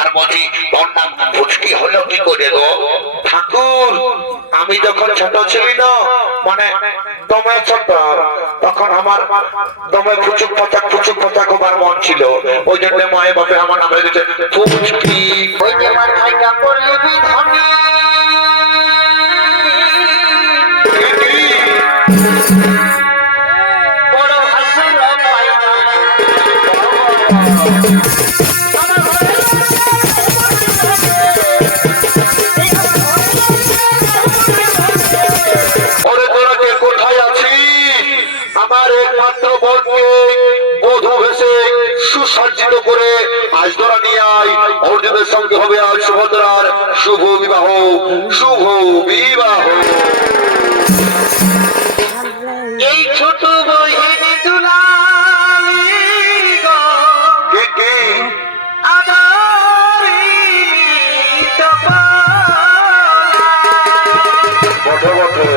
আর বলছি তোর নাম ফুচকি হলো কি করে গো? ঠাকুর আমি যখন ছোট ছিলি না, মানে দমে ছোট, তখন আমার দমে ফুচুক পচাক হবার মন ছিল, ওই জন্য মায়ের বাপে আমার নাম রেখেছে ফুচকি। ওই যে মাথায় কাপড় লিবি ধনী বড় হাসির পাইনা সুসজ্জিত করে আজ ধরা নিয়ে আয়, অর্জুনের সঙ্গে হবে আজ সুভদ্রার শুভ বিবাহ। শুভ বিবাহ। এই ছোট বহিনী দুলালি গো কে বটে বটে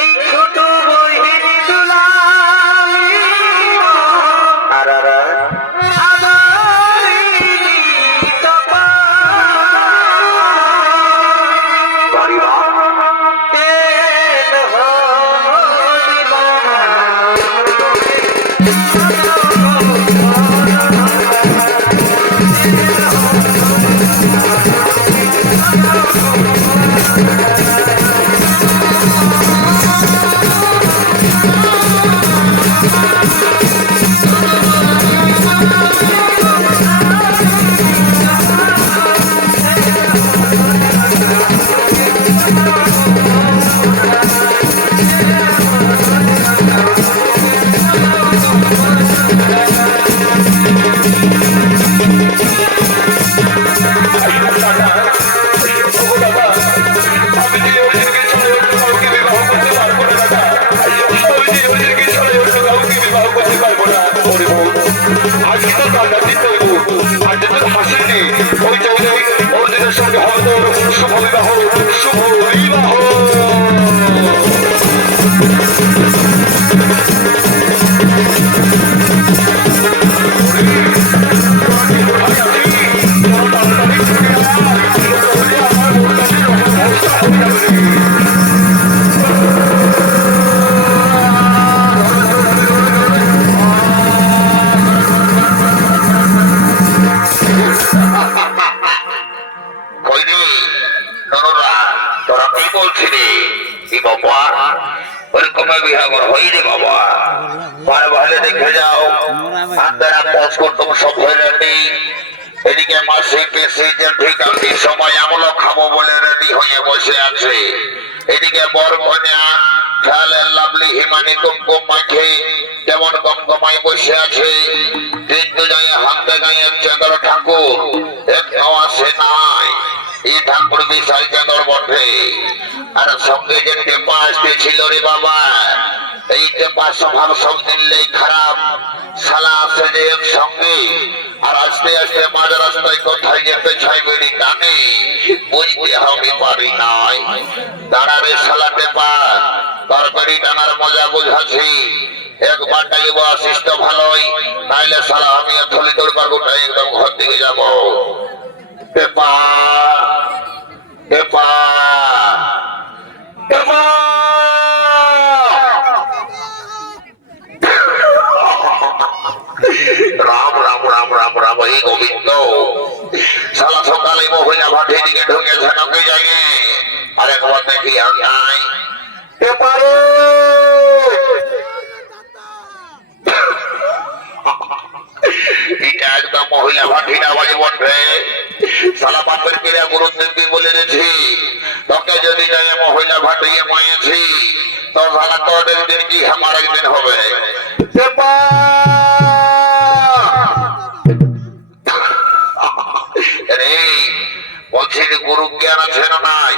এই ছোট বহিনী দুলালি এদিকে মাসে কেসে যে সময় আমলো খাবো বলে রেডি হয়ে বসে আছে। এদিকে বর কন্যা খেয়ালের লাভলি হিমানি কুমকুম মাখে কেমন গমগমাই বসে আছে। কিন্তু যাই হাতে গায়ে চাঁদর ঠাকুর এখনো আসে নাই। এই ঠাকুর বিশাল চাঁদর বটে। আর সঙ্গে যে টেপা আসতেছিল রে বাবা, এই টেপা স্বভাব সব দিনলেই খারাপ। শালা আসে যে একসঙ্গে, আর আস্তে আস্তে মাঝ রাস্তায় কোথায় যেতে চাই বেরি টানে বুঝতে হবে পারি নাই। দাঁড়াবে শালা টেপা, তরকারি টানার মজা বুঝাছি। একবার টাইব আসিস তো ভালোই, নাইলে শালা আমি থলি তোর বাবুটা একদম ঘর দিকে যাবো। টেপা টেপা টেপা রাম রাম রাম রাম রাম এই গোবিন্দ। শালা সকালে মহিলা ভাটি দিকে ঢুকেছে নাকি যাই, আর একবার দেখি নাই। এটা একদম মহিলা ভাটির আওয়াজ বটে। শালা বাপের কিরা গুরুদেবকে বলে দিয়েছি, তোকে যদি যাই মহিলা ভাটিয়ে মায়েছি তো শালা তোদের দিন কি আমার একদিন হবে। বলছি গুরু জ্ঞান আছে না নাই?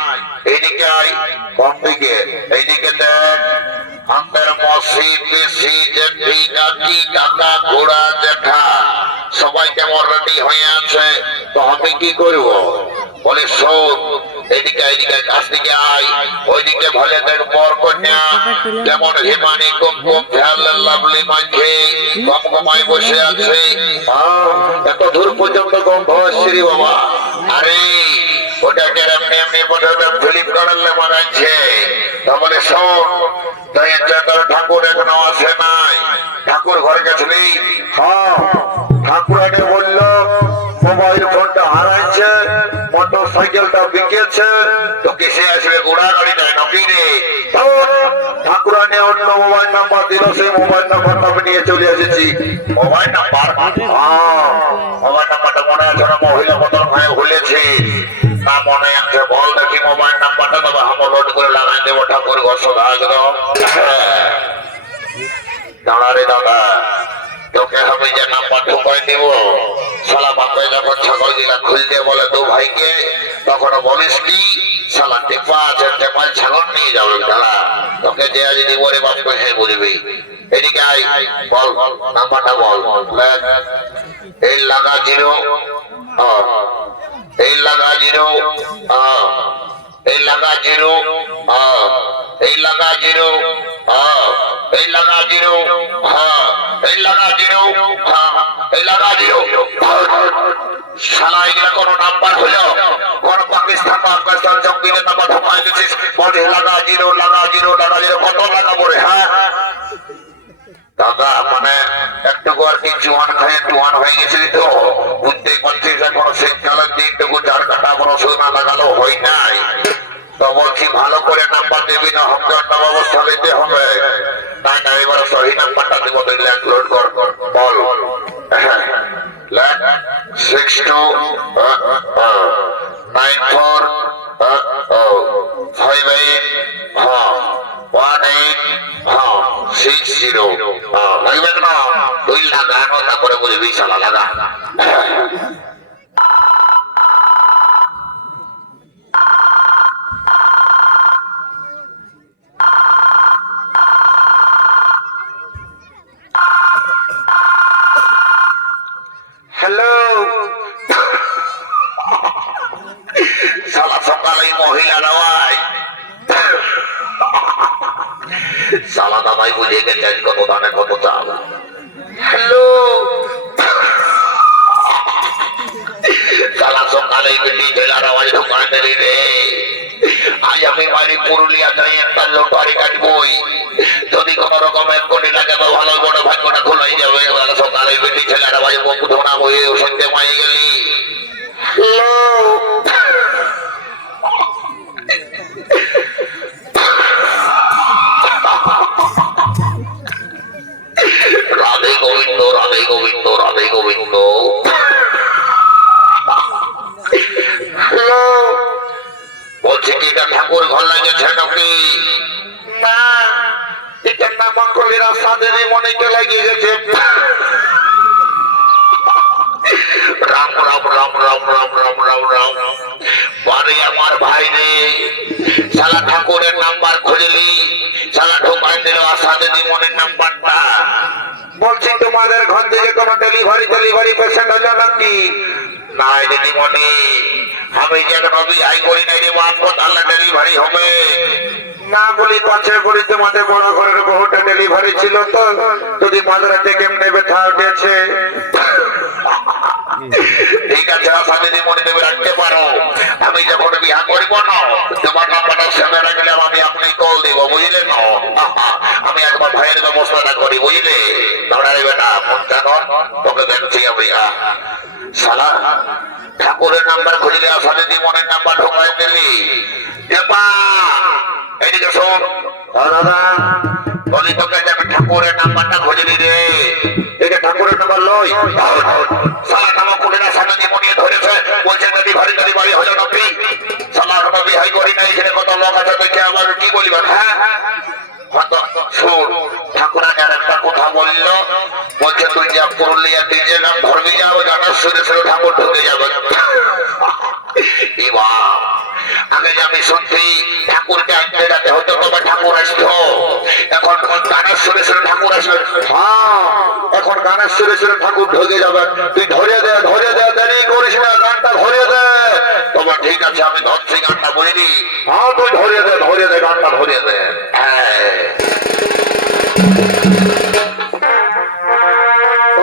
এইদিকে আয়। কোন দিকে? এইদিকে দেখ। আমাদের মসি পিসি জেঠি কাকি কাকা ঘোড়া জেঠা সবাই কেমন রেডি হয়ে আছে, তো আমি কি করবো? বলে শোন, এদিকে এদিকে কাছ থেকে আয়, ওইদিকে ভালো দেখ বর কন্যা যেমন হিমানি কুমকুম ফেল লাভলি মাঝে কম কমায় বসে আছে। এত দূর পর্যন্ত গন্ধ আসছে রে বাবা। আরে ওটাকে এমনি এমনি ফিল্ম করালে মানাচ্ছে। তারপরে শোন, ঠাকুর এখনো আসে নাই, ঠাকুর ঘরে গেছিলি? হ্যাঁ, ঠাকুরানি বলল মোবাইল ফোনটা হারাইছে, মোটর সাইকেলটা বিকেছে, তো কিসে আসবে? ঘোড়া গাড়ি নাই নাকি রে? ঠাকুরানি অন্য মোবাইল নাম্বার দিল, সেই মোবাইল নাম্বারটা আমি নিয়ে চলে এসেছি। Mobile number? হ্যাঁ, মোবাইল নাম্বারটা মনে আছে না? মহিলা বদল হয়ে ভুলেছি না? মনে আছে, বল দেখি মোবাইল নাম্বারটা, তবে আমি লোড করে লাগাই দেবো ঠাকুর ঘর সদা একদম। দাঁড়া রে দাদা, তোকে আমি যে নাম্বার ঢুকাই দিব, শালা বাপে যখন ছাগল দিলা খুলতে বলে দু ভাইকে, তখন বলিস কি শালা টেপা আছে, টেপাল ছাগল নিয়ে যাবে দাদা। তোকে যে আজ দিব রে বাপকে, হ্যাঁ বুঝবি। এদিকে আয়, বল নাম্বারটা বল। এই লাগা জিরো, এই লাগা জিরো, এই লাগা জিরো, এই লাগা জিরো, এই লাগা জিরো, এই লাগা জিরো, এই লাগা জিরো। শালা এগুলা কোন নাম্বার হলো? কোন পাকিস্তান আফগানিস্তান জঙ্গিদের নাম্বার ঢোকাই দিচ্ছিস? বলছে লাগা জিরো, লাগা জিরো, লাগা জিরো। কত লাগাবো রে? হ্যাঁ দাদা, মানে একটু আর কি জোয়ান খাই টুয়ান হয়ে গেছে তো, বুঝতেই পারছিস এখন শীতকালের দিনটুকু যার কাটা কোনো সোনা লাগালো হয় নাই। তো বলছি ভালো করে নাম্বার দিবি, না হবে একটা ব্যবস্থা নিতে হবে। না না, এবারে সহি নাম্বারটা দিব, তুই লোড কর। বল 6294581860 লাগবে না? তুই লাগানো, তারপরে বুঝবি শালা লাগা। হ্যালো, শালা সকালে মহিলা নয়, শালা দাদাই বুঝে গেছে কত দানে কত চাল। হ্যালো, শালা সকালে বেটি ছেলার আওয়াজ ঢোকায় দিলি রে। আজ আমি বাড়ি পুরুলিয়া যাই, একটা লোটারি কাটবই। যদি কোন রকমের কোটি লাগে তো ভালো, বড় ভাগ্যটা খোলাই যাবে। সকালে বেটি ছেলের আওয়াজ মুখ ধোনা বয়ে শুনতে পাই গেলি। রাধে গোবিন্দ, রাধে গোবিন্দ, রাধে গোবিন্দ। বলছি কি এটা ঠাকুর ঘর লাগেছে নাকি? না, এটা নামাকলিরা সাদেরই মনেকে লাগিয়ে গেছে। রাম রাম রাম রাম রাম রাম রাম রাম। বাড়ি আমার ভাই রে, শালা ঠাকুরের নাম্বার খুঁজলি, শালা ঢোকাই দিল আসাদেরই মনের নাম্বারটা। বলছি তোমাদের ঘর থেকে কোনো ডেলিভারি পেশেন্ট হলো নাকি? নাই দিদিমণি, আমি যে নবী হাই করি নাই রে, হাসপাতালে ডেলিভারি হবে না বলি পাশে করি। তোমাদের বড় ঘরের বহুটা ডেলিভারি ছিল, তো যদি মাঝরাতে কেমনে ব্যথা উঠেছে। ঠিক আছে, আশা দিদিমণি তুমি রাখতে পারো। আমি যখন বিয়া করবো না, তোমার নাম্বারটা সেভে রাখলাম, আমি আপনি কল দিব, বুঝলে না? আমি একবার ভাইয়ের ব্যবস্থাটা করি, বুঝলে? দাঁড়ারে বেটা, জানো তোকে দেখছি আমি। শালা ঠাকুরের নাম্বার খুঁজলে আশা দিদিমণির নাম্বার ঢোকাই দিলি। এদিকে শোন দাদা, বলি তোকে আমি ঠাকুরের নাম্বারটা খুঁজলি রে। এটা ঠাকুরের নাম্বার লই। শালা নামা কুলেরা সামনে দিয়ে মনিয়ে ধরেছে, বলছে ডেলিভারি বাড়ি হলো নাকি? শালা কোনো বিহাই করি নাই, এখানে কত লোক আছে দেখে আবার কি বলিবা? হ্যাঁ শোন, ঠাকুরাকে আর একটা কথা বলল, বলছে তুই যা পুরুলিয়া ডিজে নাম ধরবি, যাও জানার সুরে সুরে ঠাকুর ঢুকে যাবে। আগে যে আমি শুনছি ঠাকুরকে আনতে যাতে হয়তো তবে ঠাকুর আসতো, এখন গানের সুরে সুরে ঠাকুর আসবে। হ্যাঁ, এখন গানের সুরে সুরে ঠাকুর ঢুকে যাবে। তুই ধরে দে, দেরি করিস না, গানটা ধরে দে। তবে ঠিক ধরে দে, গানটা ধরে দে। হ্যাঁ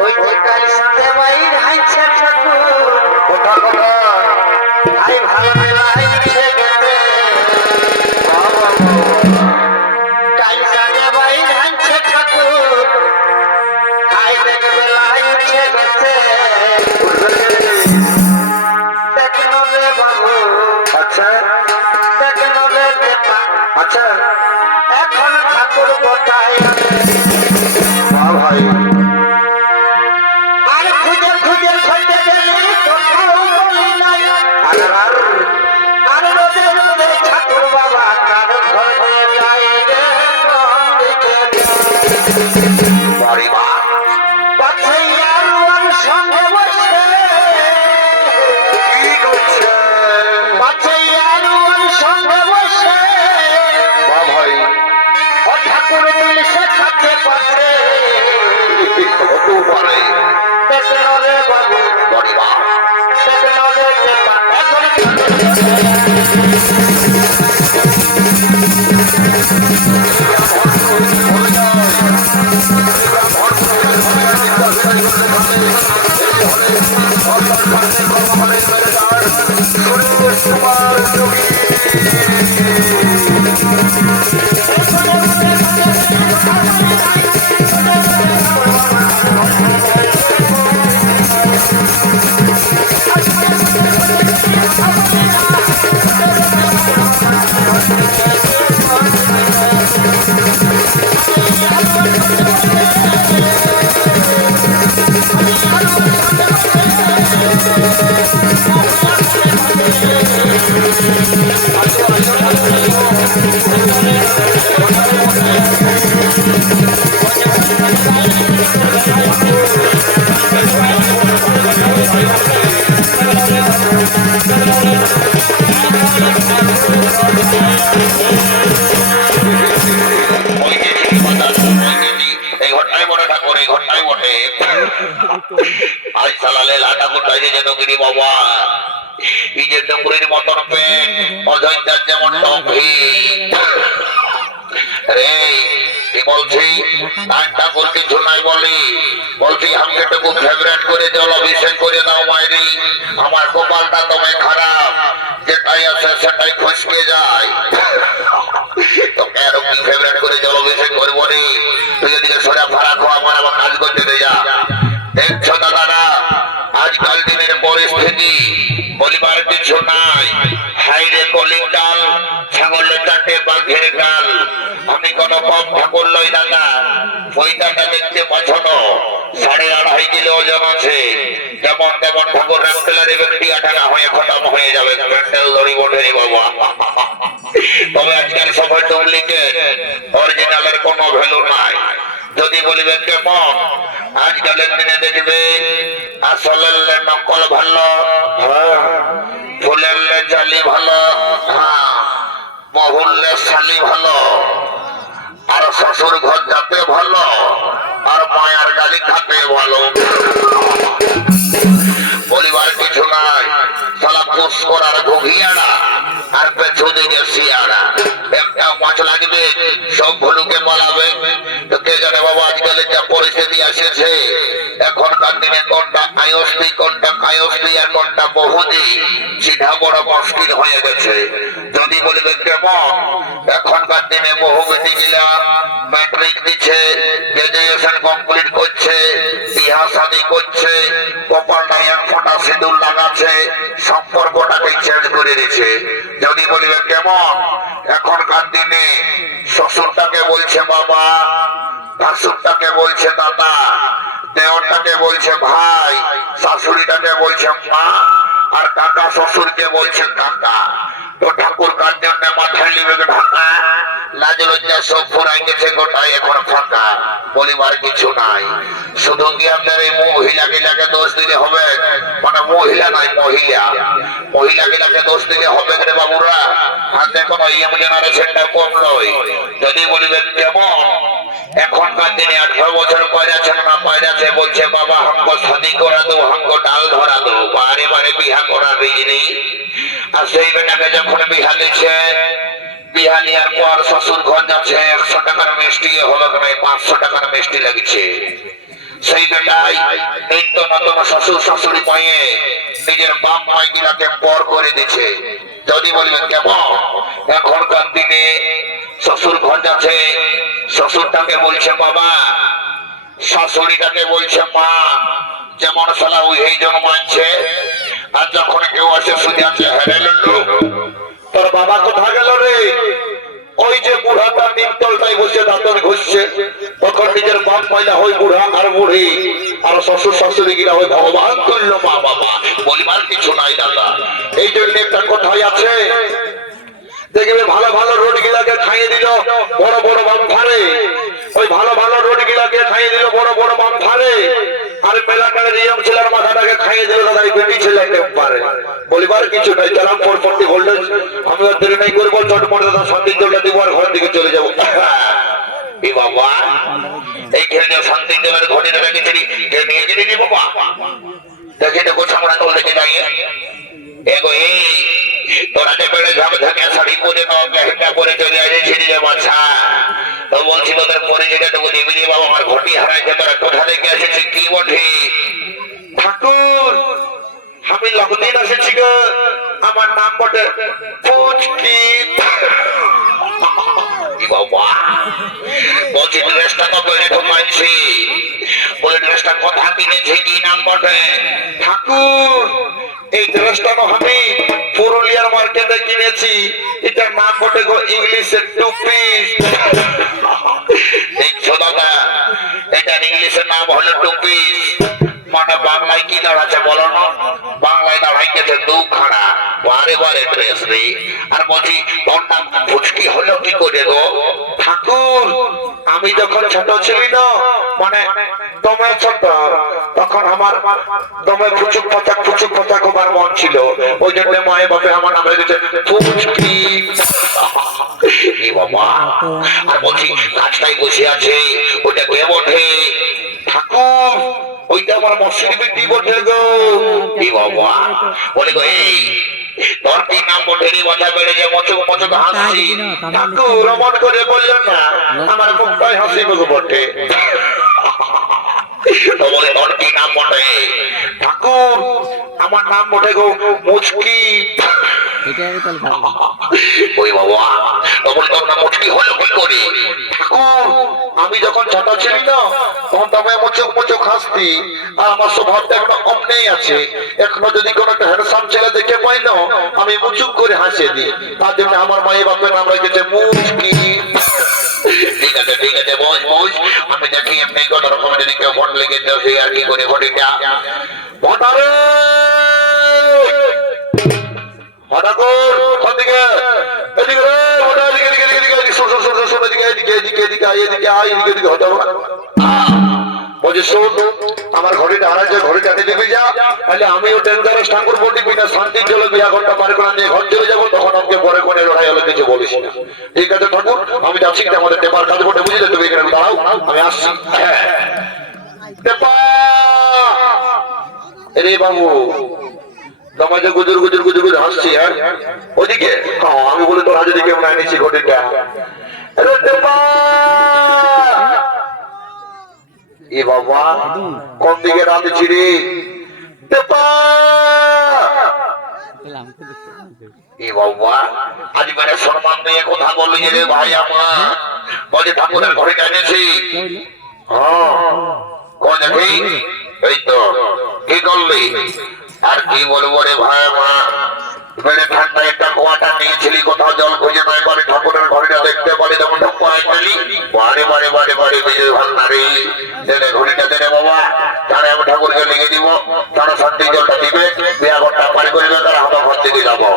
ওই যে কাল সাথে বাইর হাইছে ঠাকুর কোথা কোথা আই ভালো লাইছে গেছে কাল সাথে বাইর হাইছে ঠাকুর আই দেখবে লাইছে গেছে দেখনো রে বাবু আচ্ছা দেখনো রে দেবা আচ্ছা এখন ঠাকুর কোথায় হ্যাঁ ভাই আর খুঁজে খুঁজে খুঁজে গেলে কোথাও বলি নাই আর আর আর রোদে রোদে ঠাকুর বাবা কার ঘরে যাই রে বাড়ি মা পাছাইয়ার ওর সঙ্গে বসে কি করছে পাছাইয়ার ওর সঙ্গে বসে বা ভাই ও ঠাকুর দিল সে খাচ্ছে পাচ্ছে হতে পারে দেখলো রে বাবু বাড়ি মা দেখলো রে চেপা এখন এই ঘটনায় মনে ঠাকুর এই ঘটনায় বটে আজ চালালে লাটা কোটায় যে নগরী বাবা এই যে ডুঙ্গুরির মতন পেট অযোধ্যার যেমন টফি রে কি বলছি আর ঠাকুর কিছু নাই বলছি আমাকে টুকু ফেভারেট করে জল অভিষেক করে দাও মায়েরি আমার কপালটা তোমায় খারাপ যেটাই আছে সেটাই ফসকে যায় তোকে আরো কি ফেভারেট করে জল অভিষেক করবো রে তুই এদিকে সোজা ভাড়া খো আমার আবার কাজ করতে দে যা দেখছো দাদারা আজকাল দিনের পরিস্থিতি বলিবার কিছু নাই হাইরে কলিকাল ছাগলের চাটে বাঘের গাল আমি কোন কম ঠাকুর লই দাদা পয়সাটা দেখতে পাচ্ছ না 2.5 কিলো ওজন আছে যেমন তেমন ঠাকুর রাখতে লাগলে ব্যক্তি আঠানা হয়ে খতম হয়ে যাবে প্যান্ডেল দড়ি বটে বাবা তবে আজকাল সবাই ডুপ্লিকেট অরিজিনালের কোনো ভ্যালু নাই যদি বলিবে কেমন আজকালের দিনে দেখবে আসলের নকল ভালো ফুলের জালি ভালো বহুল্যের শালি ভালো আর শ্বশুর ঘর যাতে ভালো আর মায়ার গালি খাতে ভালো বলিবার কিছু নাই সালা পুষ করার ঘুঘিয়ারা আর পেছু দিকে শিয়ারা একটা মাছ লাগবে সব ভুলুকে পালাবে তো কে জানে বাবা আজকালের যা পরিস্থিতি আসেছে এখনকার দিনে কোনটা কায়স্তি কোনটা কায়স্তি আর কোনটা বহুদি চিঠা বড় মুশকিল হয়ে গেছে যদি বলিবে কেমন এখনকার দিনে বহু বেটি গিলা ম্যাট্রিক দিচ্ছে গ্রাজুয়েশন কমপ্লিট করছে বিয়া শাদী করছে কপালটা এক ফোঁটা সিঁদুর লাগাচ্ছে সম্পর্কটাকে চেঞ্জ করে দিচ্ছে যদি বলিবে কেমন এখনকার দিনে শ্বশুরটাকে বলছে বাবা ভাসুরটাকে বলছে দাদা দেওরটাকে বলছে ভাই শাশুড়িটাকে বলছে মা আর কাকা শ্বশুরকে বলছে কাকা তো ঠাকুর কার জন্য মাথায় লিবে ঢাকা লাজ লজ্জা সব ফুরাই গেছে গোটায় এখন ফাঁকা বলিবার কিছু নাই শুধু কি আপনার এই মহিলাকে দোষ দিলে হবে মানে মহিলা নাই মহিলাকে দোষ দিলে হবে রে বাবুরা হাতে কোনো ইয়ং জেনারেশনটা কম নয় যদি বলিবেন কেমন এখনকার দিনে 18 বছর পয়রাছে না পয়রাছে বলছে বাবা हमको शादी করা দো हमको ডাল ধরা দো বারে বারে বিয়া করা বিজলি আর সেই বেটাকে যখন বিয়া দিচ্ছে বিহা নেওয়ার পর শ্বশুর ঘর যাচ্ছে, 100 টাকার মিষ্টি হলো না, 500 টাকার মিষ্টি লাগছে। সেই বেটাই নিত্য নতুন শ্বশুর শাশুড়ি পায়ে নিজের বাপ মাই গিলাকে পর করে দিচ্ছে। যদি বলবেন কেমন, এখনকার দিনে শ্বশুর ঘর যাচ্ছে, শ্বশুরটাকে বলছে বাবা, শাশুড়িটাকে বলছে মা, যেমন সালা ওই জন্মাচ্ছে। আর যখন কেউ আসে সুজাচ্ছে, হ্যাঁ লুল্লু তোর বাবা কোথা গেল রে? ওই যে বুড়াটা নিমতলটাই বসে দাঁতন ঘুষছে। তখন নিজের বাপ মাইলা হয় বুড়া আর বুড়ি, আর শ্বশুর শাশুড়ি গিরা হয় ভগবান তুল্য মা বাবা। বলিবার কিছু নাই দাদা। এই জন্য একটা কথাই আছে, দেখবে ভালো ভালো রোড গিলাকে খাইয়ে দিল বড় বড় বাম ধারে, ওই ভালো ভালো রোড গিলাকে খাইয়ে দিল বড় বড় বাম ধারে, আর মেলাটার নিয়ম ছেলের মাথাটাকে খাইয়ে দিল দাদা এই বেটি ছেলে পারে। বলিবার কিছু নাই, চালাম পরপরটি ভোল্টেজ। আমি আর দেরি নাই করবো, চটপট দাদা শান্তির জলটা দিব আর ঘরের দিকে চলে যাবো। এ বাবা, এইখানে যে শান্তির জলের ঘটিটা রেখেছিলি, কে নিয়ে গেলি রে বাবা? দেখি তো গোছামড়া তল থেকে যাই এগো। এই তোরা যে বেড়ে ঝাপ ঝাঁকে শাড়ি পরে হেঁটা পরে চলে আসেছিলি রে বাচ্চা, তো বলছি তোদের পরিচয়টা তোকে দিবি রে বাবা। আমার ঘটি হারাইছে, তোরা কোথা থেকে এসেছিস কি বটে? ঠাকুর, আমি লকদিন এসেছি গো, আমার নাম বটে পুচকি। বাবা বলছি ড্রেসটা তো বেড়ে তো মানছি, বলে ড্রেসটা কোথা কিনেছে কি নাম বটে? ঠাকুর, এই ড্রেসটা আমি পুরুলিয়ার মার্কেটে কিনেছি, এটার নাম বটে গো ইংলিশের টুপি। দেখছো দাদা, এটার ইংলিশের নাম হলো টুপি। মানে বাংলায় কি দাঁড়াচ্ছে বলো না? বাংলায় দাঁড়াইতেছে দুখানা বারে বারে ড্রেস রে। আর বলছি তোর নাম ফুচকি হলো কি করে গো? ঠাকুর, আমি যখন ছোট ছিলি না, মানে দমে ছোট, তখন আমার দমে ফুচুক পচাক হবার মন ছিল, ওই জন্য মায়ে বাপে আমার নাম রেখেছে ফুচকি। বাবা, আর বলছি গাছটাই বসে আছে, ওটা কে বটে? ঠাকুর, ওইটা আমার মশির বিটি বটে গো। বাবা বলে গো, এই তোর কি নাম বটে রে? বাজা বেড়ে যে মচক মচক হাসছি। ঠাকুর অমন করে বললেন না, আমার মুখটাই হাসি মুখ বটে। বলে তোর কি নাম বটে? ঠাকুর, আমার নাম বটে গো মুচকি। ওই বাবা, তখন তোর নাম মুচকি হলো কি করে? ঠাকুর, আমি যখন ছোট ছিলি না, তখন তোমায় মুচক মুচক হাসতি, আর আমার স্বভাবটা এখনো অমনেই আছে। এখনো যদি কোনো একটা হ্যান্ডসাম ছেলে দেখে পাই না, আমি মুচুক করে হাসিয়ে দিই। তার জন্য আমার মায়ের বাপের নাম রেখেছে মুচকি। ঠিক আছে ঠিক আছে, বোঝ বোঝ। আমি দেখি এমনি কোন রকম যদি কেউ ভোট লেগে যাচ্ছে আর কি করে ঘটিটা ভোটারে হঠাকুর কোন দিকে? এদিকে রে ভোটার, এদিকে এদিকে এদিকে এদিকে শোন শোন শোন শোন, এদিকে এদিকে এদিকে এদিকে আয়, এদিকে আয়, এদিকে এদিকে হঠাৎ বলছি শোন, আমার ঘড়িটা হারাইছে, ঘড়িটা নিয়ে দিবি যা, তাহলে আমিও ডেঞ্জারাস ঠাকুর বটি বিনা শান্তির জলে বিয়া ঘরটা পার করে নিয়ে ঘর চলে যাবো, তখন আমাকে পরে কোনে লড়াই হলে কিছু বলিস না। ঠিক আছে ঠাকুর, আমি যাচ্ছি, আমাদের টেপার কাজ বটে, বুঝলে? তুমি এখানে দাঁড়াও, আমি আসছি। হ্যাঁ টেপা রে বাবু, তোমায় যে গুজুর গুজুর গুজুর গুজুর হাসছি। হ্যাঁ ওদিকে আমি বলি তোরা যদি কেউ না নিচ্ছি ঘটিটা। এ বাবা, কোন দিকে রাঁধছি রে? এ বাবা, আজ মানে সম্মান দিয়ে কথা বললি রে ভাই আমার। বলে ঠাকুরের ঘরে এনেছি। হ্যাঁ কোন দেখি? এই তো কি করলি? আর কি বলবো রে ভাই আমার, বেড়ে ঠান্ডা একটা কোয়াটা নিয়েছিলি, কোথাও জল খুঁজে নাই পারি, ঠাকুরের ঘড়িটা দেখতে পারি, তখন ঢুকাই গেলি। বারে বারে বারে বারে বিজয় ভান্ডারি দেনে ঘড়িটা দেনে বাবা, তাহলে আমি ঠাকুরকে লিখে দিব, তারা শান্তি জলটা দিবে, বিয়া ঘরটা পারি করবে, তারা হাতা ভর্তি দিয়ে যাবো।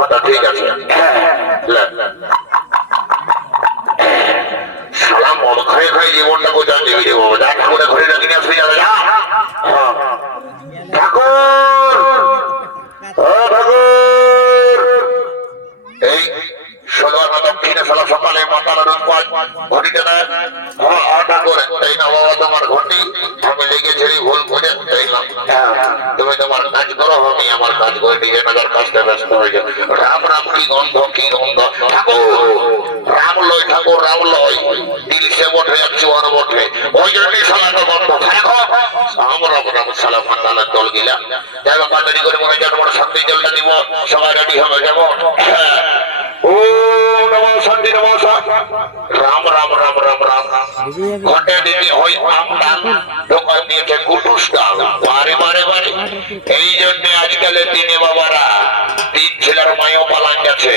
হাতা ঠিক আছে। সালা মদ খাই খাই জীবনটা কোথাও দিবি রে বাবা, যা ঠাকুরের ঘড়িটা কিনে আসবি যাবে যা। ঠাকুর, এই ষোলো দক্ষিণে সালা সকালে মাতার ঘটিতে না ঠাকুর, তাই না বাবা তোমার ঘটি? আমি লেগেছি ভুল করে, তাই না? তুমি তোমার কাজ করো, আমি আমার কাজ করে নিজে নাগার কাজটা ব্যস্ত হয়ে যায়। রাম রাম কি গন্ধ, কি গন্ধ। ঠাকুর রাম লয়, ঠাকুর রাম লয়, দিল সে বটে যাচ্ছে ওর বটে, ওই জন্যই সালাটা বন্ধ। দেখো রাম রাম রাম সালাম মান্নালের দল গিলা যাই বাবা, দেরি করে মনে হয় তোমার শান্তি জলটা দিব, সবাই রেডি হবে কেমন? ও নমঃ শান্তি নমঃ রাম রাম রাম রাম রাম। ঘটে দিতে হয় আমদান, দোকান দিয়েছে কুটুসটাল, বারে বারে বারে। এই জন্য আজকালের দিনে বাবারা তিন ছেলের মায়ও পালান গেছে।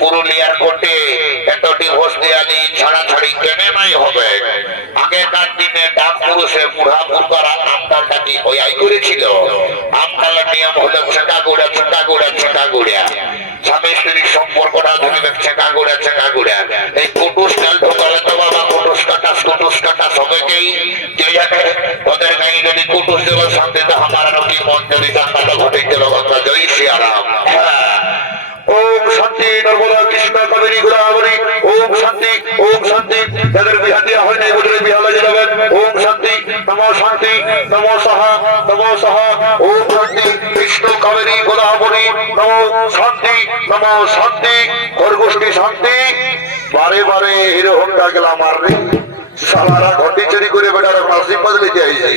পুরুলিয়ার কোর্টে এত ডিভোর্স দেওয়া দিয়ে ছাড়াছাড়ি কেনে নাই হবে। আগেকার দিনে ডাক পুরুষে বুড়া বুড়ারা আমদালটা কি ওয়াই করেছিল। আমদালের নিয়ম হলো ছেঁকা গুড়া, ছেঁকা গুড়া, ছেঁকা গুড়া। স্বামী স্ত্রীর সম্পর্কটা ধরে ছেঁকা গুড়া, ছেঁকা গুড়া। এই কুটুসটাল ঢোকালে তো বাবা কুটুস কাটা সবাইকেই কে জানে। ওদের গায়ে যদি কুটুস দেবো শান্তিতে আমার কি মন যদি টাকাটা ঘটে দিল বাবা। জয় শ্রীরাম। ওম শান্তি নর্মদা কৃষ্ণ কাবেরী গোদাবরী। ওম শান্তি, ওম শান্তি। যাদের বিহা দেওয়া হয় নাই ওদের বিহা লাগিয়ে যাবেন। ওম শান্তি নমো শান্তি নমো সাহা নমো সাহা। ওম শান্তি কৃষ্ণ কাবেরী গোদাবরী নমো শান্তি নমো শান্তি। খরগোষ্ঠী শান্তি। বারে বারে হিরো হন্ডা গেলাম আর রে সালারা ঘটি চুরি করে বেটার আশীর্বাদ নিতে আইছে।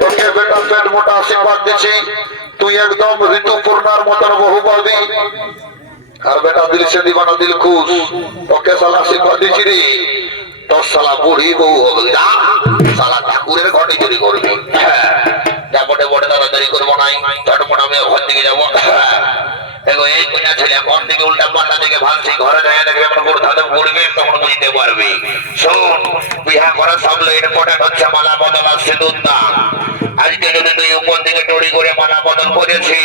তোকে বেটা পেট মোটা আশীর্বাদ দিচ্ছি, তুই একদম ঋতুপূর্ণার মতন বহু পাবি। আর বেটা দিল সে দিবানা দিল খুশ, তোকে সালা আশীর্বাদ দিচ্ছি রে। তোর সালা বুড়ি বউ হবে যা, সালা ঠাকুরের ঘটি চুরি করবি। যা বটে বটে তাড়াতাড়ি করবো নাই, চটপট আমি ঘর দিকে যাবো। দেখো এই কন্যা ছেলে কোন দিকে উল্টা পাল্টা দিকে ভাবছি, ঘরে যায় দেখবে পড়বে তখন বুঝতে পারবি। শোন, বিহা করার সামনে ইম্পর্টেন্ট হচ্ছে মালা বদল আর সিঁদুর দান। আজকে যদি তুই উপর দিকে টড়ি করে মালা বদল করেছি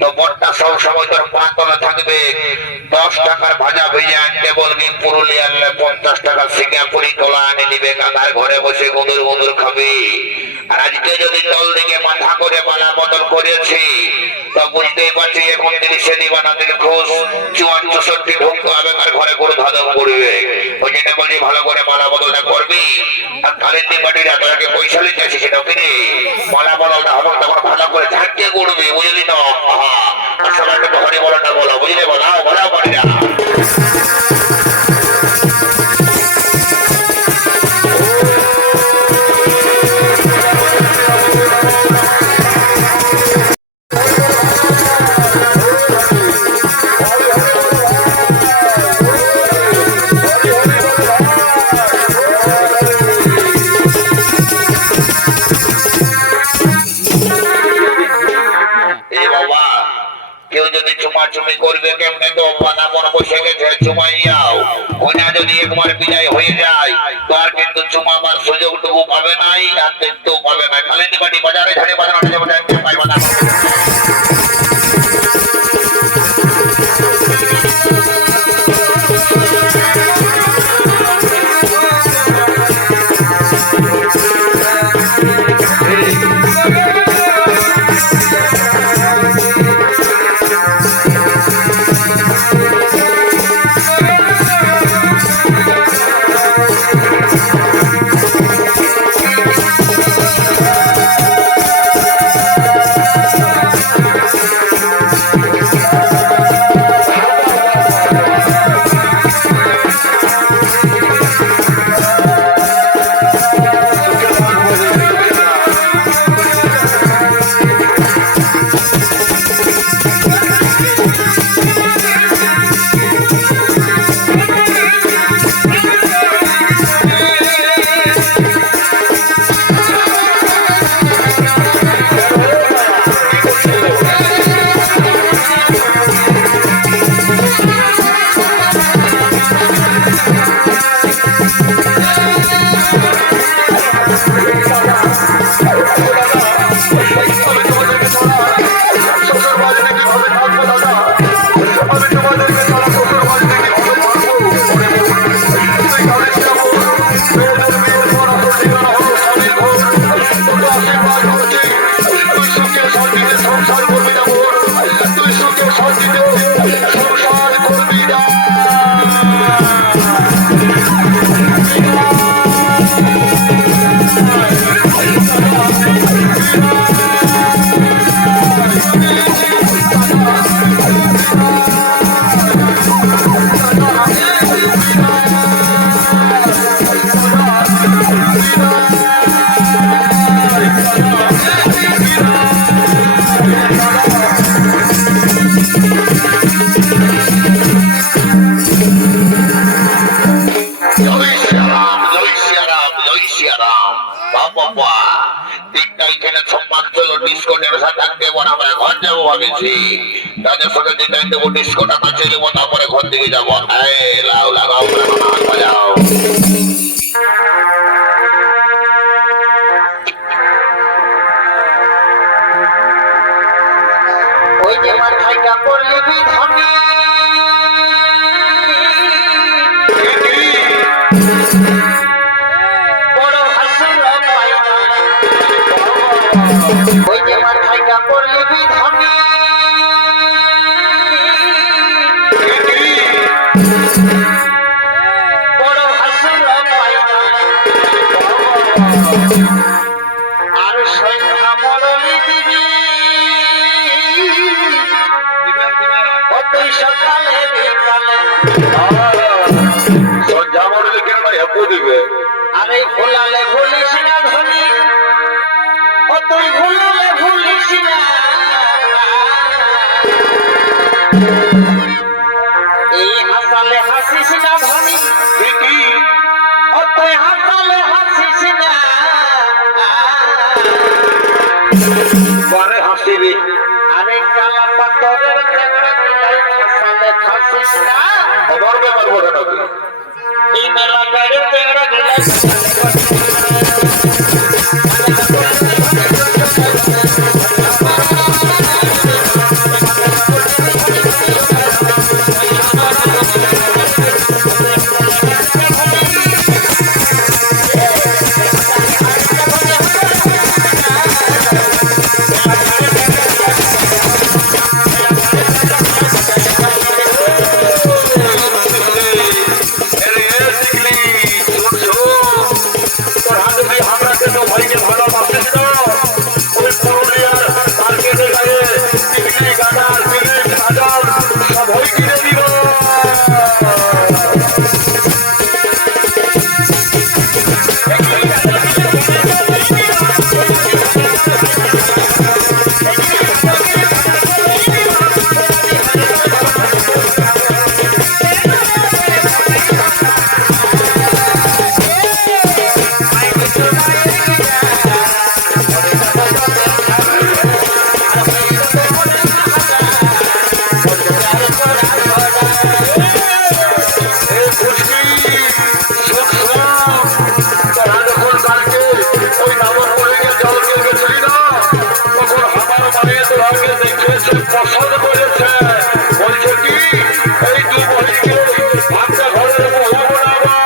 তো বটটা সব সময় তোর পা তলা থাকবে। 10 টাকার ভাজা ভেজে আনতে বলবি, পুরুলিয়ার 50 টাকার সিঙ্গাপুরি কলা আনে নিবে, কাঁধার ঘরে বসে গুঁদুর গুঁদুর খাবি। আর আজকে যদি তল দিকে মাথা করে মালা বদল করেছি তো বুঝতেই পারছি এখন তিনি সেদি বানাতে খোঁজ 54-64 ঢুকতে হবে, আর ঘরে করে ধাদম করবে। ওই জন্য বলছি ভালো করে মালা বদলটা করবি। আর কালিন্দি পাটিরা তোকে পয়সা লিখে আসি সেটা কিনে মালা বদলটা হবে তখন ভালো করে ঝাঁকিয়ে করবি, বুঝলি তো? আর সবাইকে হরি বলাটা বলো, বুঝলে? বলাও বলাও পাটিরা। কেউ যদি চুমাচুমি করবে কেমনে তো পানা মনে বসে গেছে, চুমাই যাও। কন্যা যদি একবার বিদায় হয়ে যায় তো আর কিন্তু চুমাবার সুযোগটুকু পাবে নাই, আর দেখতেও পাবে না। কালিন্দি পাটি বাজারে ঝাড়ে বাজানো পাইবা না। ঘর যাবো ভাবিছি তাদের সঙ্গে যেটা দেবো ডিস্কো টাকা চলে তারপরে ঘর দিকে যাবো এই লাউ লাগাও হাত বাজাও ওই যে মাথায় কাপড় লিবি ধামি বড় হাসুর পাইনা ওই যে মাথায় কাপড় লিবি ধামি বড় হাসুর পাইনা আর সন্ধ্যা মরলি দিবি তুই সকালে বিকালে সন্ধ্যা মরলে কেন হেপু দিবে আরে ভোলালে ভুলিস না ধনী ও তুই ভুলালে ভুলিস না এই হাসালে হাসিস না ধনী ঠিকই ও তুই হাসালে হাসিস না পরে হাসিবি আরে কালা পাথরের চ্যাংড়া দিলাই হাসালে হাসিস না আমার ব্যাপার বলে নাকি এই মেলা বাইরের চ্যাংড়া দিলাই পছন্দ করেছে বলছে কি এই দু বহিকে আমরা ঘরের বহু বানাবো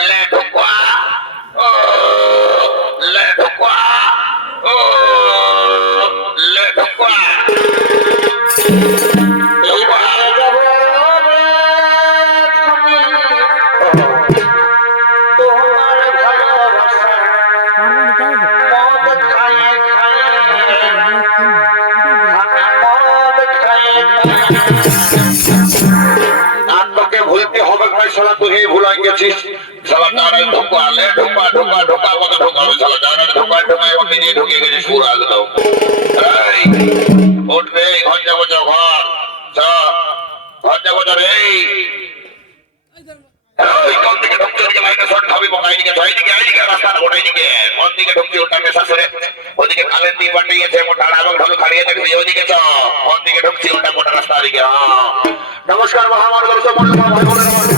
লে ঢুকুয়া ও লে ঢুকুয়া ও লে ঢুকুয়া এইবারে যাব রে খানি তোমার ভালোবাসা মদ খায়ে খায়ে মদ খায়ে আর তোকে ভুলতে হবে ভাই শালা তুই ভুলাই গেছিস শালা দাঁড়ে ঢুকুয়া লে ঢুকুয়া ঢুকুয়া ঢুকুয়া কত ঢুকাবে শালা দাঁড়ে ঢুকুয়া ঢুকুয়া এবার নিজে ঢুকে গেছিস পুরো একদম এই উঠবে ঘর যাবো চ ঘর চ ঘর যাবো চ রে এই কোন দিকে ঢুকছে ওদিকে লাইনে শর্ট খাবি বকা এইদিকে এইদিকে রাস্তা ওটা এইদিকে কোন দিকে ঢুকছি ওটাকে শাশুড়ে ওদিকে কালের দিয়ে পাঠিয়েছে মোটা এবং ঢোল খাড়িয়ে দেখবি ওদিকে চ কোন দিকে ঢুকছি ওটা মোটা রাস্তা দিকে নমস্কার মহামানব দর্শক মন্ডলী ভাই বোনেরা